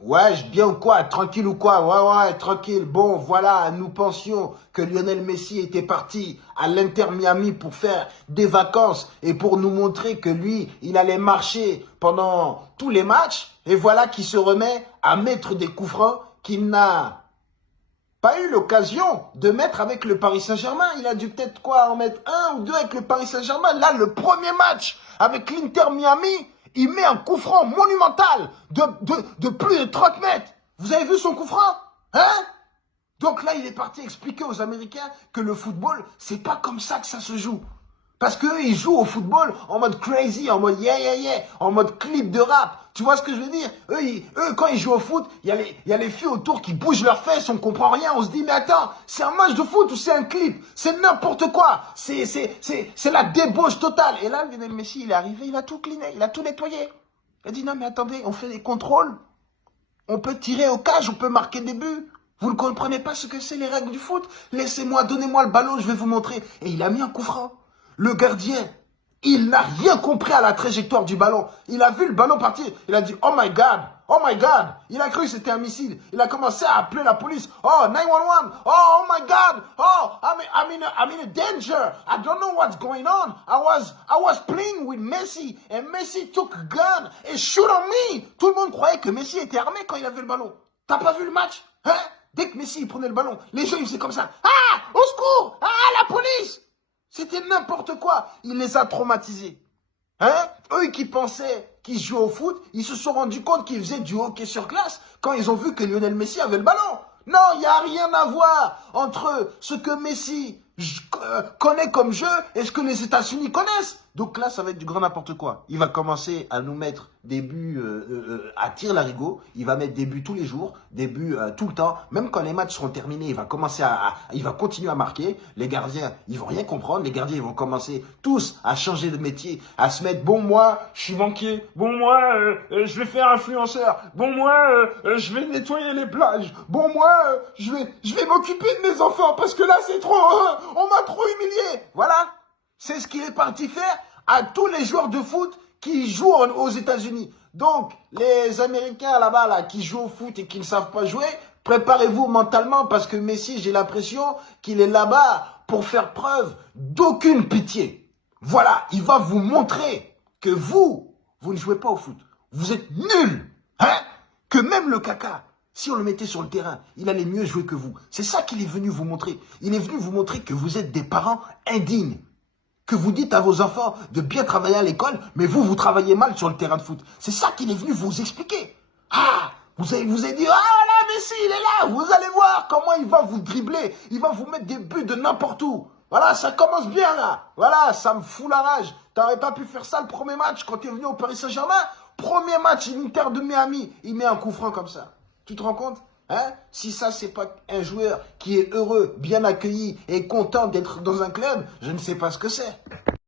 Ouais, bien ou quoi? Tranquille ou quoi? Ouais, ouais, tranquille. Bon, voilà, nous pensions que Lionel Messi était parti à l'Inter Miami pour faire des vacances et pour nous montrer que lui, il allait marcher pendant tous les matchs. Et voilà qu'il se remet à mettre des coups francs qu'il n'a pas eu l'occasion de mettre avec le Paris Saint-Germain. Il a dû peut-être quoi en mettre un ou deux avec le Paris Saint-Germain. Là, le premier match avec l'Inter Miami, il met un coup franc monumental de plus de 30 mètres. Vous avez vu son coup franc? Hein? Donc là, il est parti expliquer aux Américains que le football, c'est pas comme ça que ça se joue. Parce qu'eux, ils jouent au football en mode crazy, en mode yeah, yeah, yeah, en mode clip de rap. Tu vois ce que je veux dire? Eux, quand ils jouent au foot, il y a les filles autour qui bougent leurs fesses, on comprend rien. On se dit, mais attends, c'est un match de foot ou c'est un clip? C'est n'importe quoi. C'est la débauche totale. Et là, Lionel Messi, il est arrivé, il a tout cleané, il a tout nettoyé. Il a dit, non, mais attendez, on fait des contrôles. On peut tirer au cage, on peut marquer des buts. Vous ne comprenez pas ce que c'est les règles du foot? Laissez-moi, donnez-moi le ballon, je vais vous montrer. Et il a mis un coup franc. Le gardien, il n'a rien compris à la trajectoire du ballon. Il a vu le ballon partir. Il a dit, oh my God, oh my God. Il a cru que c'était un missile. Il a commencé à appeler la police. Oh, 911. Oh my God. Oh, I'm in a danger. I don't know what's going on. I was playing with Messi. And Messi took a gun and shoot on me. Tout le monde croyait que Messi était armé quand il avait le ballon. T'as pas vu le match? Hein? Dès que Messi il prenait le ballon, les gens ils faisaient comme ça. Ah, au secours. Ah, la police. C'était n'importe quoi. Il les a traumatisés. Hein? Eux qui pensaient qu'ils jouaient au foot, ils se sont rendus compte qu'ils faisaient du hockey sur glace quand ils ont vu que Lionel Messi avait le ballon. Non, il n'y a rien à voir entre ce que Messi connaît comme jeu et ce que les États-Unis connaissent. Donc là, ça va être du grand n'importe quoi. Il va commencer à nous mettre des buts à tir-larigot. Il va mettre des buts tous les jours, des buts tout le temps. Même quand les matchs seront terminés, il va il va continuer à marquer. Les gardiens, ils vont rien comprendre. Les gardiens, ils vont commencer tous à changer de métier, à se mettre. Bon, moi, je suis banquier. Bon, moi, je vais faire influenceur. Bon, moi, je vais nettoyer les plages. Bon, moi, je vais m'occuper de mes enfants parce que là, c'est trop. On m'a trop humilié. Voilà. C'est ce qu'il est parti faire à tous les joueurs de foot qui jouent aux États-Unis. Donc, les Américains là-bas, là, qui jouent au foot et qui ne savent pas jouer, préparez-vous mentalement parce que Messi, j'ai l'impression qu'il est là-bas pour faire preuve d'aucune pitié. Voilà, il va vous montrer que vous ne jouez pas au foot. Vous êtes nuls. Hein? Que même le caca, si on le mettait sur le terrain, il allait mieux jouer que vous. C'est ça qu'il est venu vous montrer. Il est venu vous montrer que vous êtes des parents indignes. Que vous dites à vos enfants de bien travailler à l'école, mais vous travaillez mal sur le terrain de foot. C'est ça qu'il est venu vous expliquer. Ah, vous avez dit, ah là, Messi, il est là. Vous allez voir comment il va vous dribbler. Il va vous mettre des buts de n'importe où. Voilà, ça commence bien là. Voilà, ça me fout la rage. T'aurais pas pu faire ça le premier match quand t'es venu au Paris Saint-Germain. Premier match, l'Inter de Miami, il met un coup franc comme ça. Tu te rends compte? Hein? Si ça, c'est pas un joueur qui est heureux, bien accueilli et content d'être dans un club, je ne sais pas ce que c'est.